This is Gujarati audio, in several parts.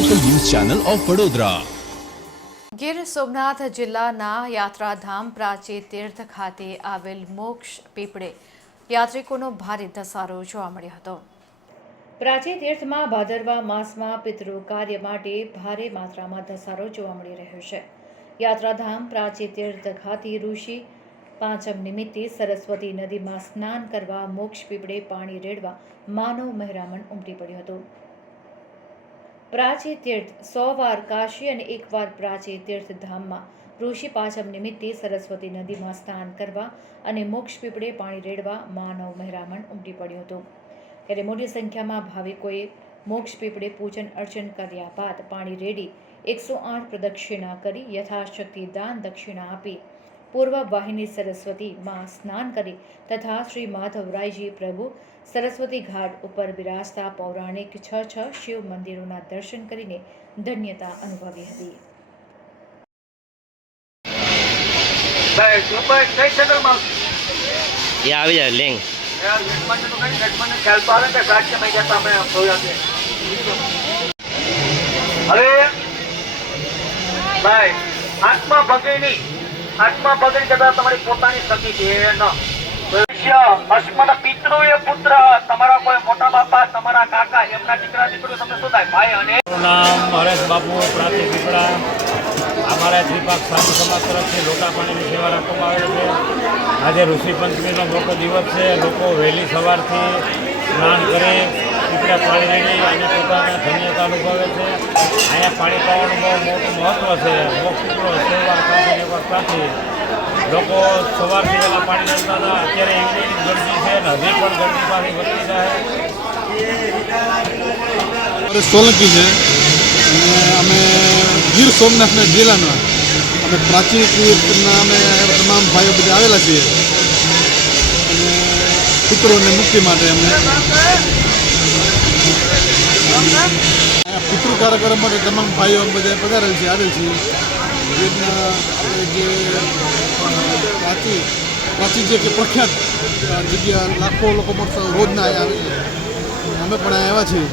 ચેનલ ઓફ વડોદરા ગીર સોમનાથ જિલ્લાના યાત્રાધામ પ્રાચી તીર્થ ખાતે આવેલ મોક્ષ પીપળે યાત્રિકોનો ભારે ધસારો જોવા મળ્યો હતો. પ્રાચી તીર્થમાં ભાદરવા માસમાં પિતૃ કાર્ય માટે ભારે માત્રામાં ધસારો જોવા મળી રહ્યો છે. યાત્રાધામ પ્રાચી તીર્થ ખાતે ઋષિ પાંચમ નિમિત્તે સરસ્વતી નદીમાં સ્નાન કરવા મોક્ષ પીપળે પાણી રેડવા માનવ મહેરામણ ઉમટી પડ્યું હતું. પ્રાચી તીર્થ સો વાર કાશી અને એકવાર પ્રાચી તીર્થ ધામમાં ઋષિ પાંચમ નિમિત્તે સરસ્વતી નદીમાં સ્નાન કરવા અને મોક્ષ પીપળે પાણી રેડવા માનવ મહેરામણ ઉમટી પડ્યું હતું. ત્યારે મોટી સંખ્યામાં ભાવિકોએ મોક્ષ પીપળે પૂજન અર્ચન કર્યા બાદ પાણી રેડી એકસો આઠ પ્રદક્ષિણા કરી યથાશક્તિ દાન દક્ષિણા આપી પૂર્વ વાહિની સરસ્વતી માં સ્નાન કરી તથા શ્રી માધવરાયજી પ્રભુ સરસ્વતી ઘાટ ઉપર બિરાજતા પૌરાણિક છ છ શિવ મંદિરોના દર્શન કરીને ધન્યતા અનુભવી હતી. આવી જાય છે. હવે ભાઈ આત્મા ભગીની આત્મા ભગીની કદાચ તમારી પોતાની શક્તિ છે ન. ભવિષ્ય પિતૃ એ પુત્ર તમારા કોઈ મોટા બાપા તમારા કાકા એમના દીકરા દીકરો તમને શું થાય? ભાઈ અને નામ હરેશ બાપુ પ્રાંતિક પીપળા અમારા ત્રિપાક સાધુ સમાજ તરફથી લોટા પાણીની સેવા રાખવામાં આવે છે. આજે ઋષિ પંચમીનો મોટો દિવસ છે. લોકો વહેલી સવારથી સ્નાન કરી પીપળા પાણી રેડી અને પોતાના ધન્યતા અનુભવે છે. અહીંયા પાણી પાવાનું બહુ મોટું મહત્ત્વ છે. કાંથી એકવાર કાંથી લોકો સવારથી પહેલાં પાણી લેતા હતા. અત્યારે એવડી ગરદી છે અને હજી પણ ગરદી પાણી વધતી જાય. સોલંકી છે. અમે ગીર સોમનાથના જિલ્લાના અમે પ્રાચીન તીર્થના અમે તમામ ભાઈઓ બધા આવેલા છીએ. અને પુત્રોને મુક્તિ માટે અમે અહીંયા પિતૃ કાર્યક્રમ માટે તમામ ભાઈઓ બધા પધારેલ છે આવેલ છે જે પાછી પ્રાચી પ્રાચી જે કે પ્રખ્યાત જગ્યા લાખો લોકો મળતા રોજના આવે અમે પણ આવ્યા છીએ.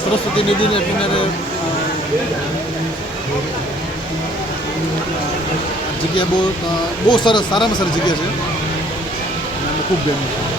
સરસ્વતી નદીના કિનારે જગ્યા બહુ બહુ સરસ, સારામાં સારી જગ્યા છે. ખૂબ ગમ્યું છે